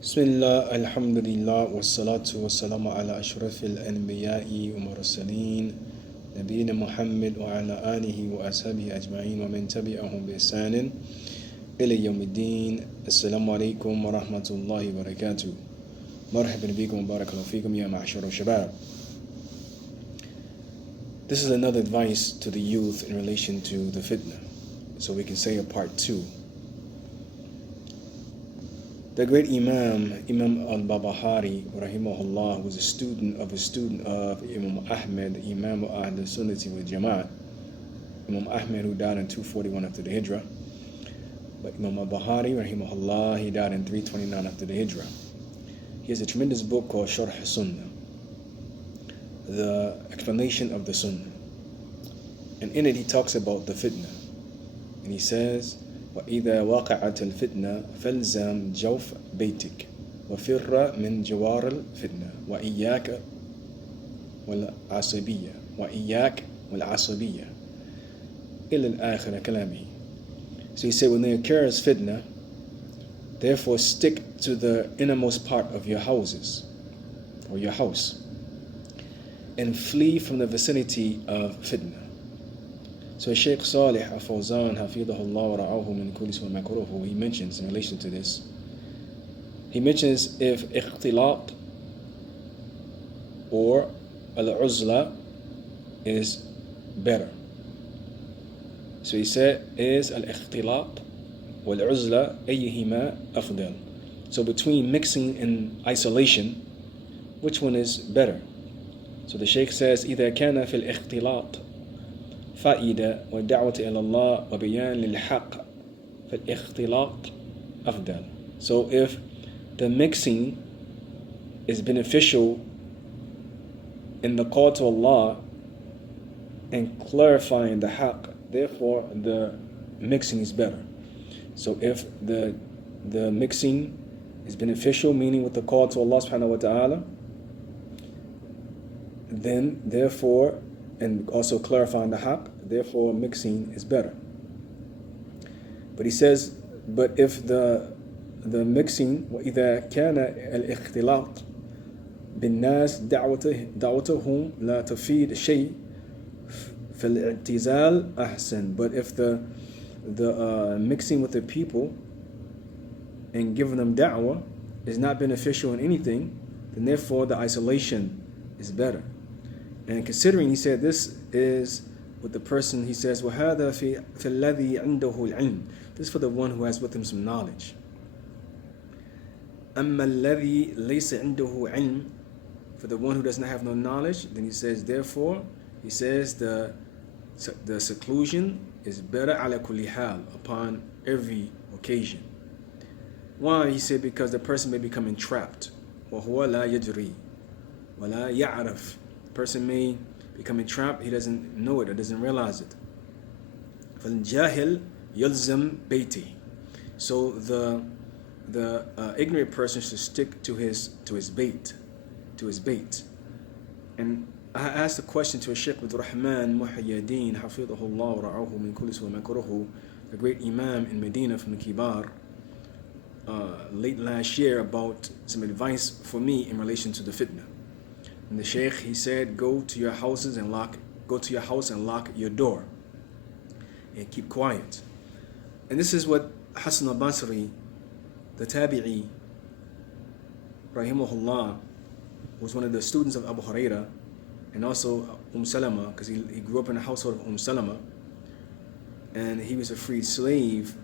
بسم الله الحمد لله والصلاة والسلام على أشرف الأنبياء والمرسلين نبينا محمد وعلى آله وأصحابه أجمعين ومن تبعهم بإحسان إلى يوم الدين. السلام عليكم ورحمة الله وبركاته. مرحبا بكم وبارك الله فيكم يا معشر الشباب. This is another advice to the youth in relation to the fitnah. So we can say a part 2. The great Imam al-AbdilHaadee, rahimahullah, was a student of Imam Ahmed, Imam Ahl-Sunnati wal Jama'at. Imam Ahmed, who died in 241 after the Hijrah. But Imam al-AbdilHaadee, rahimahullah, he died in 329 after the Hijrah. He has a tremendous book called Sharh Sunnah, the explanation of the Sunnah. And in it he talks about the fitnah. And he says, وإذا وقعت الفتنة فالزم جوف بيتك وفر من جوار الفتنة وإياك والعصبية إلى الآخر كلامه. So he said, when there occurs fitnah, therefore stick to the innermost part of your houses or your house and flee from the vicinity of fitnah. So Shaykh Salih al-Fawzan hafidhahullah wa ra'ahu min kulli su'in makruh, he mentions in relation to this, he mentions if ikhtilat or al-uzla is better. So he said, is al-ikhtilat wal-uzla ayyihima afdal. So between mixing and isolation, which one is better? So the Shaykh says, إذا كان في الاختلاط فائدة والدعوة إلى الله وبيان للحق فالاختلاط أفضل. So if the mixing is beneficial in the call to Allah and clarifying the haqq, therefore the mixing is better. So if the mixing is beneficial, meaning with the call to Allah subhanahu wa ta'ala, then therefore, and also clarifying the haqq, therefore mixing is better. But he says, but if the mixing, وإذا كان الاختلاط بالناس دعوتهم لا تفيد شيء فالاعتزال أحسن. But if the mixing with the people and giving them da'wah is not beneficial in anything, then therefore the isolation is better. And considering, he said, this is with the person, he says, وَهَذَا فِي الَّذِي عِنْدَهُ الْعِلْمِ. This is for the one who has with him some knowledge. أَمَّا الَّذِي لَيْسَ عِنْدَهُ عِلْمِ. For the one who does not have no knowledge, then he says, therefore, he says the seclusion is better عَلَى كُلِّ حَالٍ, upon every occasion. Why? He said, because the person may become entrapped. وَهُوَ لَا يَجْرِي وَلَا يَعْرَفْ. The person may become entrapped, he doesn't know it or doesn't realize it. فَالْجَاهِلْ يَلْزَمْ بَيْتِهِ. So the ignorant person should stick to his bait. And I asked a question to a Shaykh Abdul-Rahman Muhyiddin hafidhahullah wa ra'ahu min kulli su'in makruh, the great Imam in Medina from the Kibar, late last year, about some advice for me in relation to the fitnah. And the Shaykh, he said, go to your house and lock your door and keep quiet. And this is what Hasan al-Basri, the Tabi'i, rahimahullah, was one of the students of Abu Hurairah, and also Salama, because he grew up in the household of Salama, and he was a freed slave,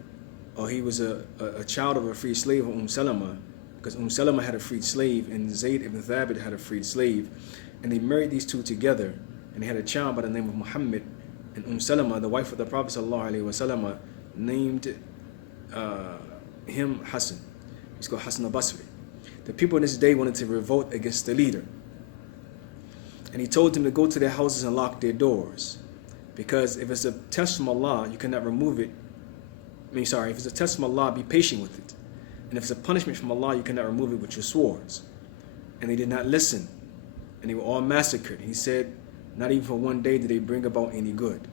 or he was a child of a freed slave of Salama, because Salama had a freed slave and Zayd ibn Thabit had a freed slave, and they married these two together, and they had a child by the name of Muhammad. And Salama, the wife of the Prophet ﷺ, named him Hassan. He's called Hasan al-Basri. The people in this day wanted to revolt against the leader, and he told them to go to their houses and lock their doors, because if it's a test from Allah, you cannot remove it. If it's a test from Allah, be patient with it. And if it's a punishment from Allah, you cannot remove it with your swords. And they did not listen. And they were all massacred. He said, not even for one day did they bring about any good.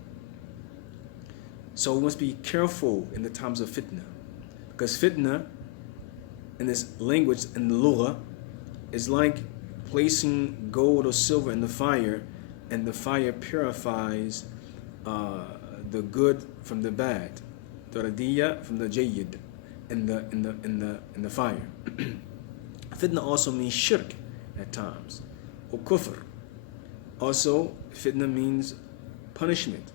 So we must be careful in the times of fitnah. Because fitnah in this language, in the lugha, is like placing gold or silver in the fire, and the fire purifies the good from the bad, the radiyya from the jayyid, in the fire. Fitnah also means shirk at times, or kufr. Also, fitnah means punishment.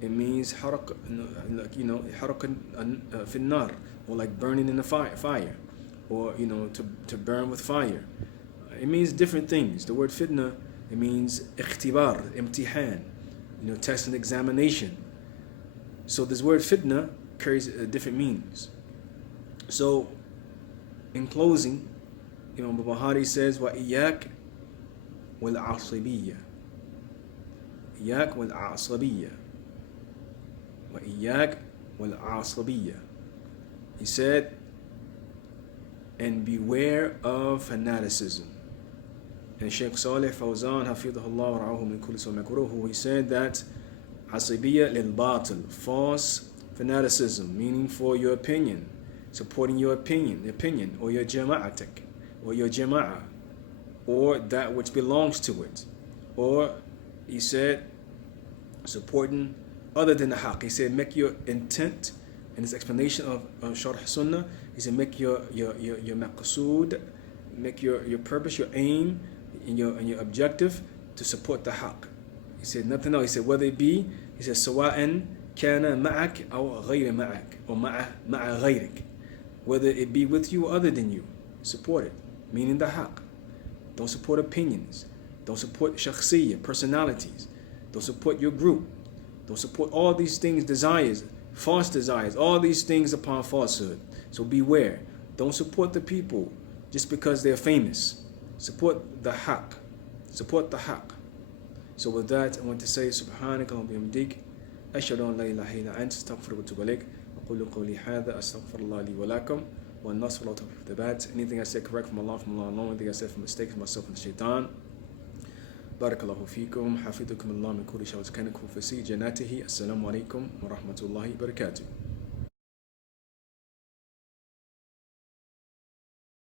It means haraka, haraka finnar, or like burning in the fire, or to burn with fire. It means different things. The word fitnah, it means ikhtibar, imtihan, test and examination. So this word fitnah carries different meanings. So, in closing, AbdilHaadee says, وَإِيَّاكَ وَالْعَصِبِيَّةِ إِيَّاكَ وَالْعَصَبِيَّةِ وَإِيَّاكَ وَالْعَصَبِيَّةِ. He said, and beware of fanaticism. And Shaykh Salih Fawzan, Hafidhahullah wa ra'ahu min kulli su'in makruh, he said that asibiyya lil batil, false fanaticism, meaning for your opinion, supporting your opinion, or your jama'atik, or your jama'ah, or that which belongs to it. Or he said, supporting other than the haqq. He said, make your intent, in his explanation of Sharh Sunnah, he said, make your maqsood, make your purpose, your aim, and your objective to support the haqq. He said nothing else. He said, whether it be, he said, سواء كان معك أو غير معك, or مع غيرك, whether it be with you or other than you, support it, meaning the haqq. Don't support opinions. Don't support shakhsiyya, personalities. Don't support your group. Don't support all these things, desires, false desires, all these things upon falsehood. So beware. Don't support the people just because they're famous. Support the haqq. Support the haqq. So with that, I want to say, Subhanaka wa bihamdik, ashhadu an la ilaha illa anta, astaghfiruka wa atubu ilaik, aqulu qawli hadha, astaghfirullah li wa lakum, wa an-nasr wa tawfiq fi the anything I said correct from Allah alone, anything I said from mistake from myself and the shaitan. Barakallahu feekum, hafidhukum Allah min kulli shawaz kanakum fi jannatihi. Assalamu alaikum wa rahmatullahi wa barakatuh.